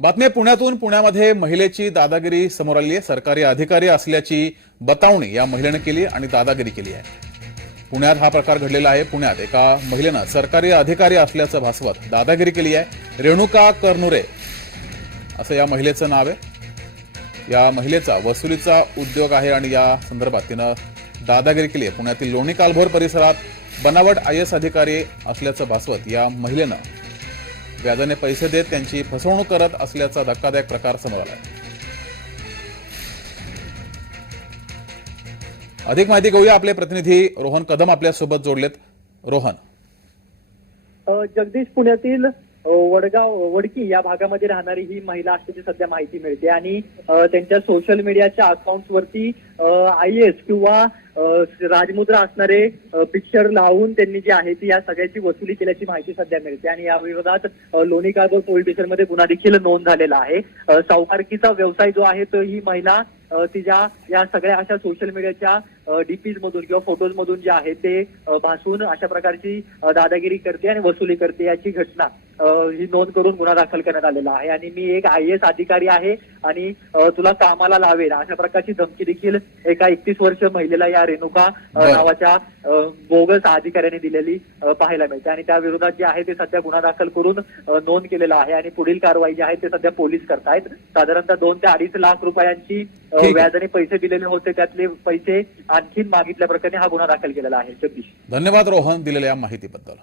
बातमी पुण्यातून. पुण्यामध्ये महिलेची दादागिरी समोर आली आहे. सरकारी अधिकारी असल्याची बतावणी या महिलेनं केली आणि दादागिरी केली आहे. पुण्यात हा प्रकार घडलेला आहे. पुण्यात एका महिलेनं सरकारी अधिकारी असल्याचं भासवत दादागिरी केली आहे. रेणुका करनुरे असं या महिलेचं नाव आहे. या महिलेचा वसुलीचा उद्योग आहे आणि या संदर्भात तिनं दादागिरी केली आहे. पुण्यातील लोणी कालभोर परिसरात बनावट आय एस अधिकारी असल्याचं भासवत या महिलेनं व्याजाने पैसे देत त्यांची फसवणूक करत असल्याचा धक्कादायक प्रकार समोर आला अधिक माहिती घेऊया आपले प्रतिनिधी रोहन कदम आपल्यासोबत जोडलेत. रोहन. जगदीश पुण्यातील वडगाव वडकी या भागामध्ये राहणारी ही महिला असल्याची सध्या माहिती मिळते आणि त्यांच्या सोशल मीडियाच्या अकाउंट वरती आय एस किंवा राजमुद्रा असणारे पिक्चर लावून त्यांनी जी आहे ती या सगळ्याची वसुली केल्याची माहिती सध्या मिळते. आणि या विरोधात लोणी काळभोर पोलीस स्टेशनमध्ये गुन्हा देखील नोंद झालेला आहे. सावकारकीचा व्यवसाय जो आहे तो ही महिला तिच्या या सगळ्या अशा सोशल मीडियाच्या डीपीज मधून किंवा फोटोज मधून जे आहे ते भासून अशा प्रकारची दादागिरी करते आणि वसुली करते याची घटना ही नोंद करून गुन्हा दाखल करण्यात आलेला आहे. आणि मी एक आय एस अधिकारी आहे आणि तुला कामाला लावेल अशा प्रकारची धमकी देखील एका एकतीस वर्ष महिलेला या रेणुका. नावाच्या बोगस अधिकाऱ्याने दिलेली पाहायला मिळते. आणि त्या विरोधात जे आहे ते सध्या गुन्हा दाखल करून नोंद केलेला आहे. आणि पुढील कारवाई जी आहे ते सध्या पोलीस करतायत. साधारणतः दोन ते अडीच लाख रुपयांची. व्याजाने पैसे दिलेले होते. त्यातले पैसे आणखीन मागितल्या प्रकरणी हा गुन्हा दाखल केलेला आहे. जगदीश धन्यवाद रोहन दिलेल्या या माहितीबद्दल.